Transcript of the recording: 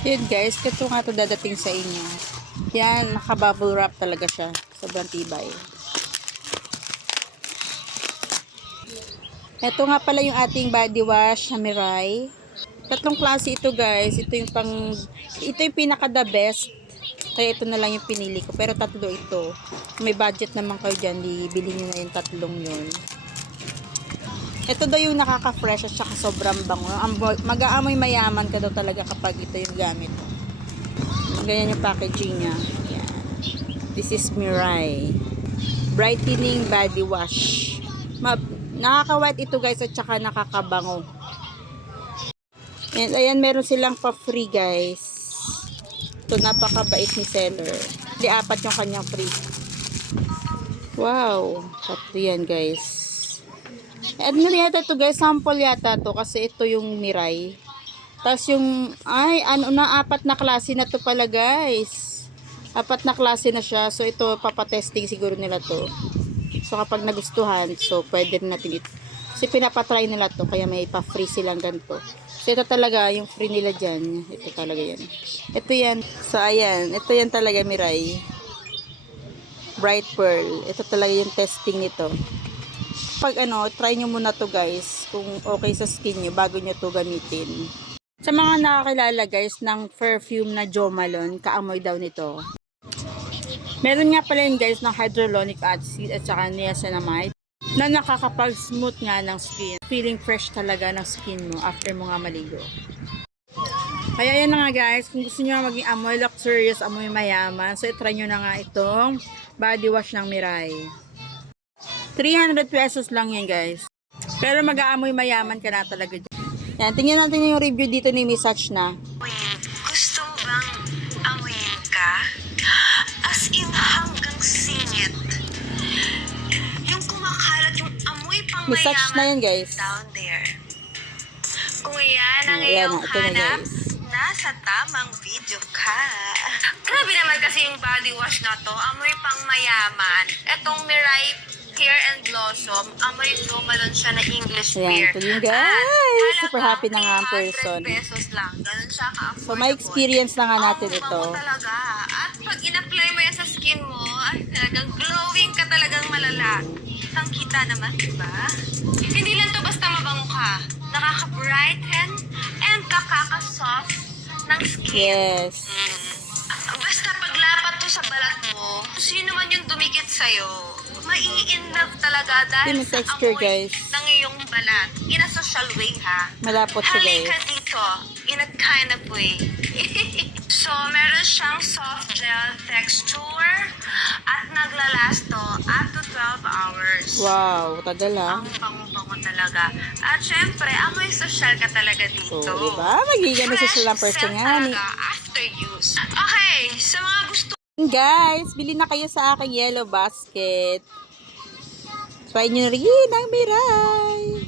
Yun guys, ito nga to dadating sa inyo. Yan, naka-bubble wrap talaga siya. Sobrang tibay. Ito nga pala yung ating body wash na Mirai. Tatlong klase ito guys. Ito yung pinaka the best. Kaya ito na lang yung pinili ko. Pero tatlo ito. May budget naman kayo dyan. Bili nyo na yung tatlong yun. Ito daw yung nakaka-fresh at saka sobrang bango. Mag-aamoy mayaman ka daw talaga kapag ito yung gamit. Ganyan yung packaging niya. Yan. This is Mirai Brightening Body Wash. Nakaka-white ito guys at saka nakakabango. And ayan, meron silang pa-free guys. Ito, napakabait ni seller. Di, 4 yung kanyang free. Wow. Tatlo yan guys. Ano yata to guys, sample yata to kasi ito yung Mirai. Tapos yung, 4 na klase na to pala guys. 4 na klase na siya. So ito, papatesting siguro nila to. So kapag nagustuhan, so pwede natin ito. Kasi pinapatry nila to, kaya may pa-free silang ganito. So ito talaga, yung free nila dyan. Ito talaga yan. Ito yan. So ayan, ito yan talaga Mirai Bright Pearl. Ito talaga yung testing nito. Pag try nyo muna to guys kung okay sa skin nyo bago nyo to gamitin. Sa mga nakakilala guys ng perfume na Jo Malone, kaamoy daw nito. Meron nga pala yun guys ng hyaluronic acid at saka niacinamide na nakakapag-smooth nga ng skin. Feeling fresh talaga ng skin mo after mo nga maligo. Kaya yan na nga guys, kung gusto nyo maging amoy luxurious, amoy mayaman, so try nyo na nga itong body wash ng Mirai. 300 pesos lang yan guys. Pero mag-aamoy mayaman ka na talaga dyan. Yan, tingnan natin yung review dito ni Miss Sachna. Gusto mo bang amoyin ka? As in hanggang singit. Yung kumakalat yung amoy pang Miss Sachna yan guys. Down there. Kung yan ang iyong hanap, nasa tamang video ka. Grabe naman kasi yung body wash na to, amoy pang mayaman. Etong Mirai Care and Blossom, amoy Jo Malone siya na English beer. Ayan, ito yun guys. Super happy na nga ang 300 person. pesos lang. Ganun siya ka-affordable. So may experience na nga natin ito. Bango talaga. At pag in-apply mo yan sa skin mo, ay talagang glowing ka talagang malala. Kitang-kita naman, diba? Hindi lang to basta mabango ka. Nakaka-brighten and nakaka-soft ng skin. Yes. Basta paglapat to sa balat mo, sino man yung dumikit sa'yo, mai-inlove talaga dahil Yung sa texture, amoy guys. ng iyong balat. In a social way, ha? Malapot siya guys. Halika dito, in a kind of way. So, meron siyang soft gel texture at naglalast to up to 12 hours. Wow, tagal Ang bango-bango talaga. At syempre, amoy social ka talaga dito. So, diba? Magiging social lang person nga ni. After use. Okay, sa mga gusto Guys, bili na kayo sa aking yellow basket. Try nyo rin ang Mirai.